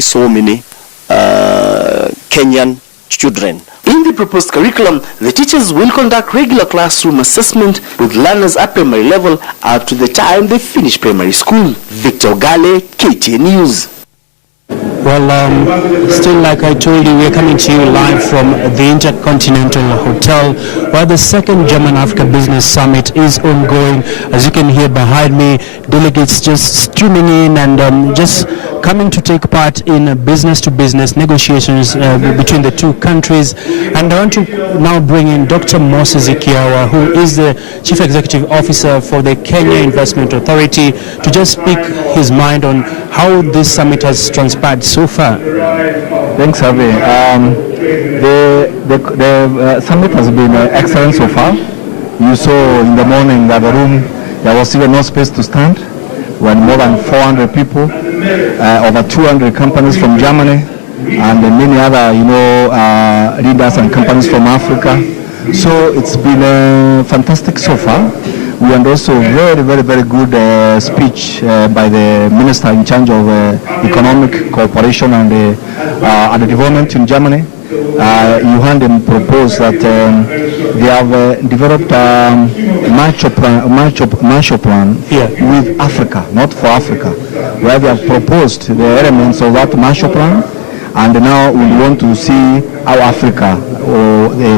so many Kenyan children. In the proposed curriculum, the teachers will conduct regular classroom assessment with learners at primary level up to the time they finish primary school. Victor Gale, KTN News. Well, still like I told you, we're coming to you live from the Intercontinental Hotel, where the second German-Africa Business Summit is ongoing. As you can hear behind me, delegates just streaming in and just coming to take part in business-to-business negotiations between the two countries. And I want to now bring in Dr. Moses Ikiawa, who is the Chief Executive Officer for the Kenya Investment Authority, to just speak his mind on how this summit has transpired so far. Thanks, Harvey. The summit has been excellent so far. You saw in the morning that the room, there was even no space to stand. We had more than 400 people, over 200 companies from Germany, and many other, leaders and companies from Africa. So it's been fantastic so far. We had also very, very, very good speech by the minister in charge of economic cooperation and the development in Germany. Johan proposed that they have developed a Marshall Plan with Africa, not for Africa, where they have proposed the elements of that Marshall Plan, and now we want to see how Africa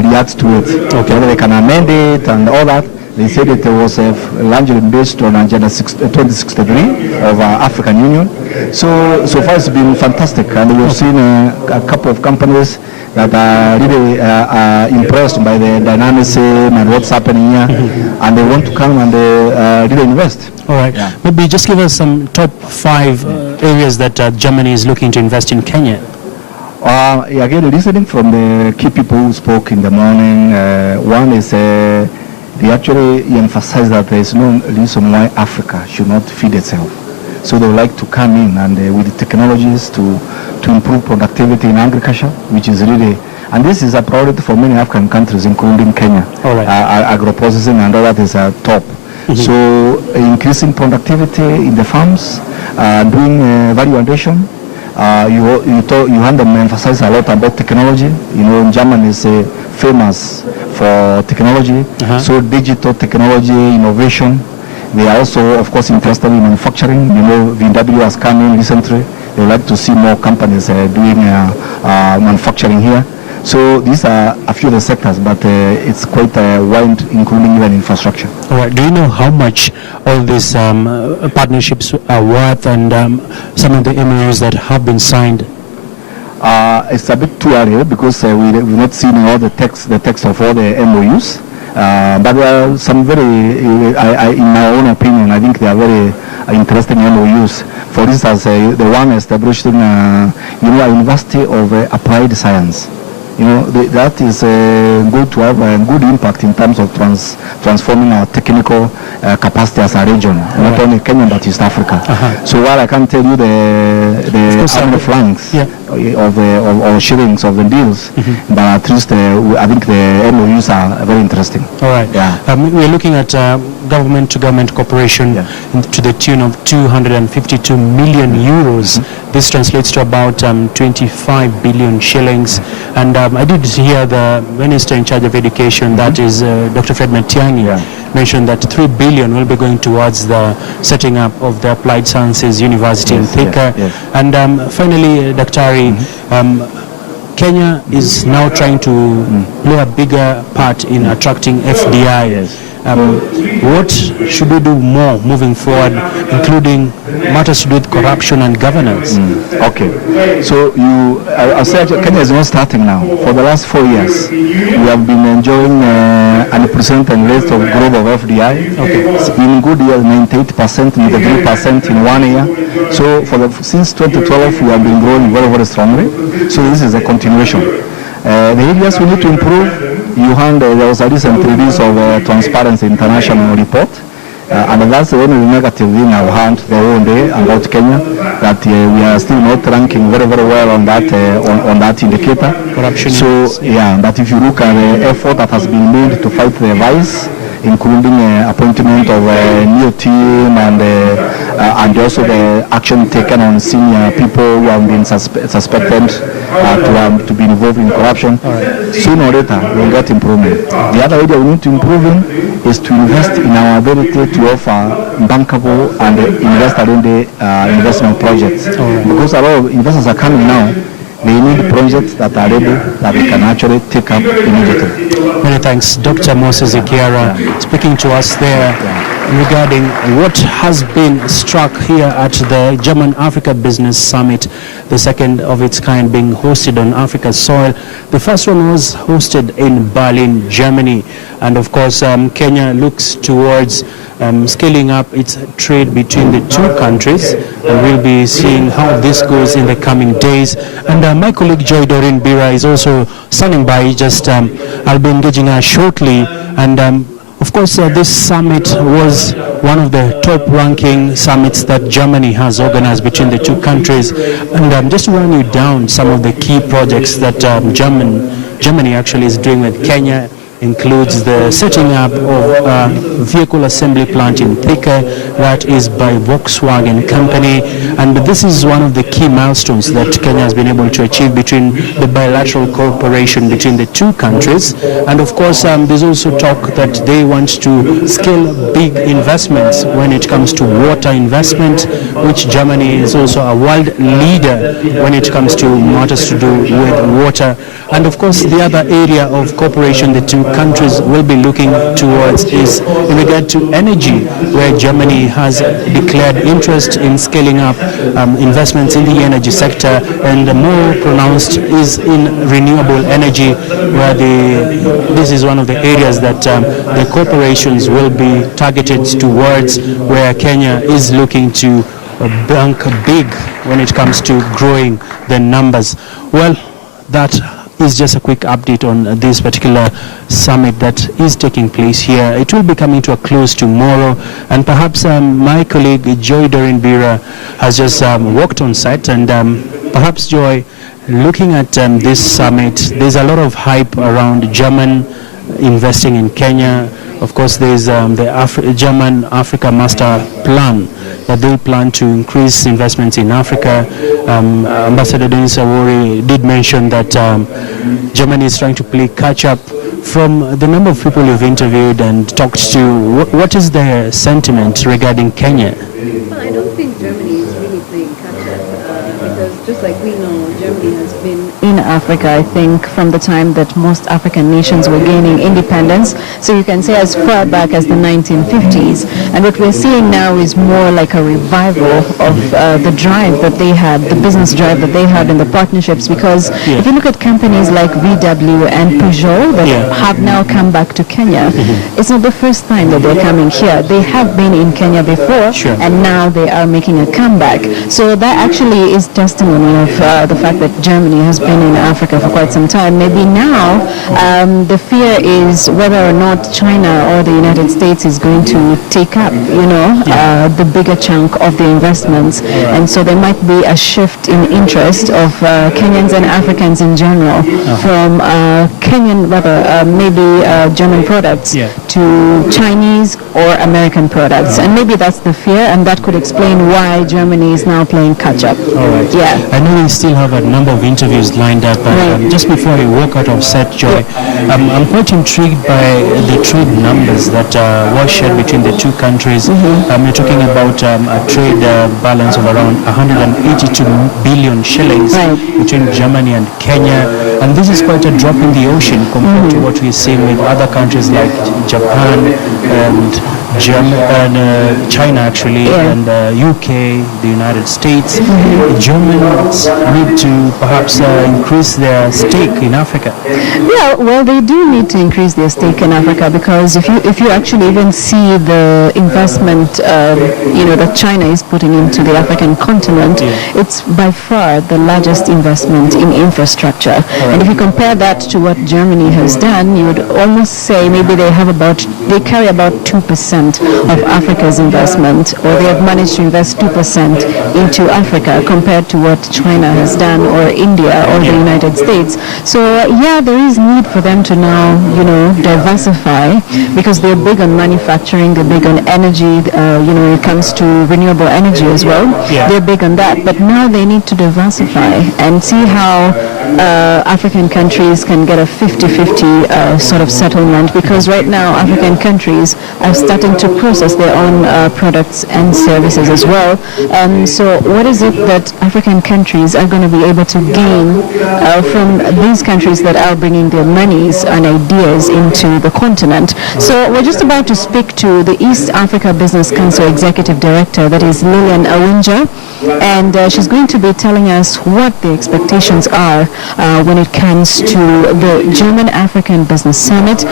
reacts to it, whether they can amend it and all that. They said it was largely based on Agenda 2063 of African Union. So far it's been fantastic, and we've seen a couple of companies that are really impressed by the dynamism and what's happening here, and they want to come and really invest. All right. Yeah. Maybe just give us some top 5 areas that Germany is looking to invest in Kenya. Again, listening from the key people who spoke in the morning, one is they actually emphasize that there is no reason why Africa should not feed itself. So they would like to come in and with the technologies to improve productivity in agriculture, which is really, and this is a priority for many African countries, including Kenya. All right. Agro-processing and all that is top. So increasing productivity in the farms, doing value addition. You had them emphasize a lot about technology. Germany is famous for technology, so digital technology, innovation. They are also, of course, interested in manufacturing. VW has come in recently. They would like to see more companies doing manufacturing here. So these are a few of the sectors, but it's quite wide, including even infrastructure. All right. Do you know how much all these partnerships are worth, and some of the MOUs that have been signed? It's a bit too early because we've not seen all the text of all the MOUs. But there are some very, in my own opinion, I think they are very interesting MOUs. For instance, the one established in a University of Applied Science. That is good to have a good impact in terms of transforming our technical capacity as a region, not only Kenya but East Africa. So while I can't tell you the how many francs or shillings of the deals, but at least I think the MOUs are very interesting. All right. Yeah. We're looking at government-to-government cooperation to the tune of 252 million euros. This translates to about 25 billion shillings. And I did hear the Minister in charge of education, that is Dr. Fred Matiang'i, mentioned that 3 billion will be going towards the setting up of the Applied Sciences University in Thika. And finally, Daktari, Kenya is now trying to play a bigger part in attracting FDI. What should we do more moving forward, including matters to do with corruption and governance? Okay, so I'll say Kenya is not starting now. For the last 4 years, we have been enjoying an unprecedented rate of growth of FDI. It's been good years, 98%, 93% in 1 year. So since 2012, we have been growing very, very strongly. So this is a continuation. The areas we need to improve. There was a recent release of Transparency International report, and that's the only negative thing I've heard the whole day about Kenya, that we are still not ranking very, very well on that indicator. Corruption. So but if you look at the effort that has been made to fight the vice, including appointment of a new team and also the action taken on senior people who have been suspected to be involved in corruption. Sooner or later, we'll get improvement. The other area we need to improve in is to invest in our ability to offer bankable and investor-friendly investment projects. Because a lot of investors are coming now, they need projects that are ready, that they can actually take up immediately. Many thanks. Dr. Moses Ikiara speaking to us there regarding what has been struck here at the German Africa Business Summit, the second of its kind being hosted on Africa's soil. The first one was hosted in Berlin, Germany. And of course, Kenya looks towards scaling up its trade between the two countries. And we'll be seeing how this goes in the coming days. And my colleague Joy Doreen Bira is also standing by. I'll be engaging her shortly. And of course, this summit was one of the top-ranking summits that Germany has organized between the two countries. And just to run you down some of the key projects that Germany actually is doing with Kenya, includes the setting up of a vehicle assembly plant in Thika that is by Volkswagen company, and this is one of the key milestones that Kenya has been able to achieve between the bilateral cooperation between the two countries. And of course, there's also talk that they want to scale big investments when it comes to water investment, which Germany is also a world leader when it comes to matters to do with water. And of course, the other area of cooperation the two countries will be looking towards is in regard to energy, where Germany has declared interest in scaling up investments in the energy sector, and the more pronounced is in renewable energy, where this is one of the areas that the corporations will be targeted towards, where Kenya is looking to bank big when it comes to growing the numbers. Well, that is just a quick update on this particular summit that is taking place here. It will be coming to a close tomorrow, and perhaps my colleague Joy Doreen Bira has just walked on site, and perhaps Joy, looking at this summit, there's a lot of hype around German investing in Kenya. Of course, there's the German Africa Master Plan that they plan to increase investments in Africa. Ambassador Denis Awori did mention that Germany is trying to play catch-up. From the number of people you've interviewed and talked to, what is their sentiment regarding Kenya? Well, I don't think Germany is really playing catch-up because just like we know, Germany has been in Africa, I think, from the time that most African nations were gaining independence. So you can say as far back as the 1950s. And what we're seeing now is more like a revival of the drive that they had, the business drive that they had in the partnerships. Because if you look at companies like VW and Peugeot that have now come back to Kenya, it's not the first time that they're coming here. They have been in Kenya before, and now they are making a comeback. So that actually is testimony of the fact that Germany has been in Africa for quite some time. Maybe now the fear is whether or not China or the United States is going to take up, the bigger chunk of the investments. And so there might be a shift in interest of Kenyans and Africans in general from Kenyan, maybe German products to Chinese or American products. And maybe that's the fear, and that could explain why Germany is now playing catch-up. All right. Yeah. I know we still have a number of interviews lined up, but just before I walk out of set, Joy, I'm quite intrigued by the trade numbers that were shared between the two countries. We're talking about a trade balance of around 182 billion shillings between Germany and Kenya, and this is quite a drop in the ocean compared to what we're seeing with other countries like Japan and China actually, and UK, the United States. Germans need to perhaps increase their stake in Africa. Yeah, well, they do need to increase their stake in Africa, because if you actually even see the investment that China is putting into the African continent, it's by far the largest investment in infrastructure. And if you compare that to what Germany has done, you would almost say maybe they carry about 2% of Africa's investment, or they have managed to invest 2% into Africa compared to what China has done, or India, or the United States. So yeah, there is need for them to now, diversify, because they're big on manufacturing, they're big on energy, when it comes to renewable energy as well. Yeah. They're big on that, but now they need to diversify and see how African countries can get a 50-50 sort of settlement, because right now African countries are starting to process their own products and services as well. So what is it that African countries are going to be able to gain from these countries that are bringing their monies and ideas into the continent? So we're just about to speak to the East Africa Business Council Executive Director, that is Lillian Awinja, and she's going to be telling us what the expectations are when it comes to the German African Business Summit.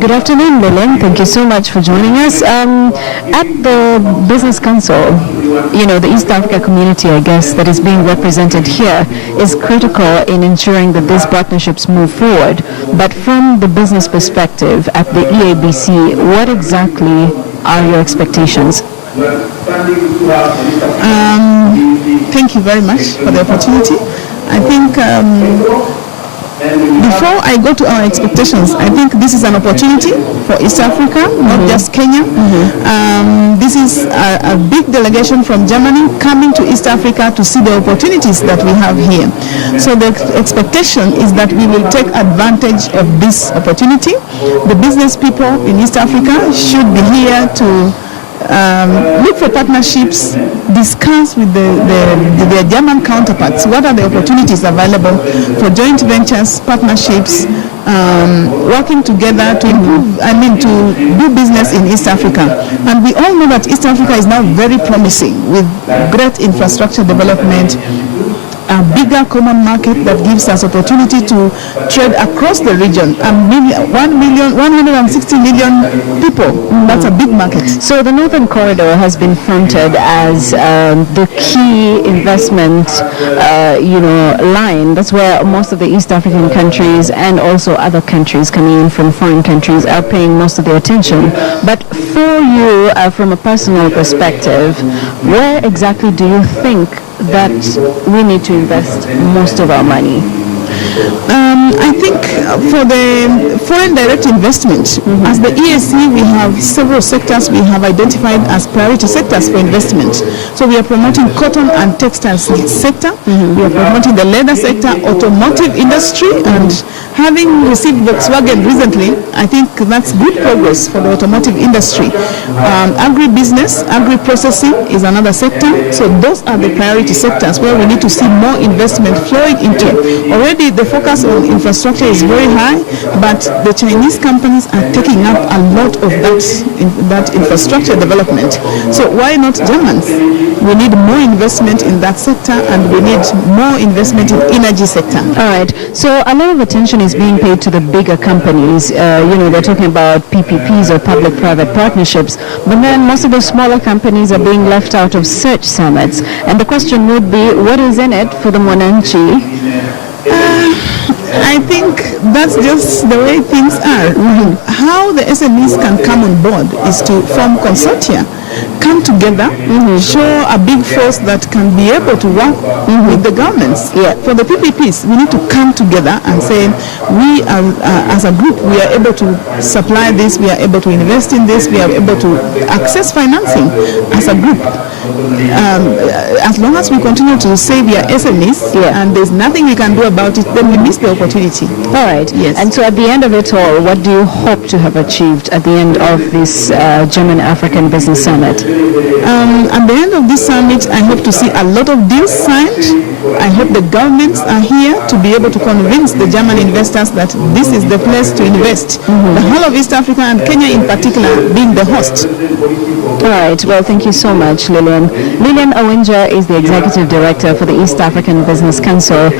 Good afternoon, Lillian. Thank you so much for joining us. At the Business Council, the East Africa community, I guess, that is being represented here is critical in ensuring that these partnerships move forward. But from the business perspective at the EABC, what exactly are your expectations? Thank you very much for the opportunity. I think before I go to our expectations, I think this is an opportunity for East Africa, not just Kenya. This is a big delegation from Germany coming to East Africa to see the opportunities that we have here. So the expectation is that we will take advantage of this opportunity. The business people in East Africa should be here to look for partnerships, discuss with their German counterparts what are the opportunities available for joint ventures, partnerships, working together to improve, to do business in East Africa. And we all know that East Africa is now very promising with great infrastructure development, a bigger common market that gives us opportunity to trade across the region. 160 million people. That's a big market. So the Northern Corridor has been fronted as the key investment, line. That's where most of the East African countries and also other countries coming in from foreign countries are paying most of their attention. But for you, from a personal perspective, where exactly do you think that we need to invest most of our money? I think for the foreign direct investment, as the EAC, we have several sectors we have identified as priority sectors for investment. So we are promoting cotton and textile sector, we are promoting the leather sector, automotive industry, and having received Volkswagen recently, I think that's good progress for the automotive industry. Agribusiness, agri-processing is another sector. So those are the priority sectors where we need to see more investment flowing into. Already the focus on infrastructure is very high, but the Chinese companies are taking up a lot of that infrastructure development. So why not Germans? We need more investment in that sector, and we need more investment in energy sector. All right. So a lot of attention is being paid to the bigger companies. They're talking about PPPs or public-private partnerships, but then most of the smaller companies are being left out of such summits. And the question would be, what is in it for the Mwananchi? I think that's just the way things are. How the SMEs can come on board is to form consortia, come together, show a big force that can be able to work with the governments. For the PPPs, we need to come together and say, we as a group, we are able to supply this, we are able to invest in this, we are able to access financing as a group. As long as we continue to say we are SMEs and there's nothing we can do about it, then we miss the opportunity. All right. Yes. And so at the end of it all, what do you hope to have achieved at the end of this German African Business Summit? At the end of this summit, I hope to see a lot of deals signed. I hope the governments are here to be able to convince the German investors that this is the place to invest. The whole of East Africa and Kenya in particular being the host. All right. Well, thank you so much, Lillian. Lillian Awinja is the Executive Director for the East African Business Council.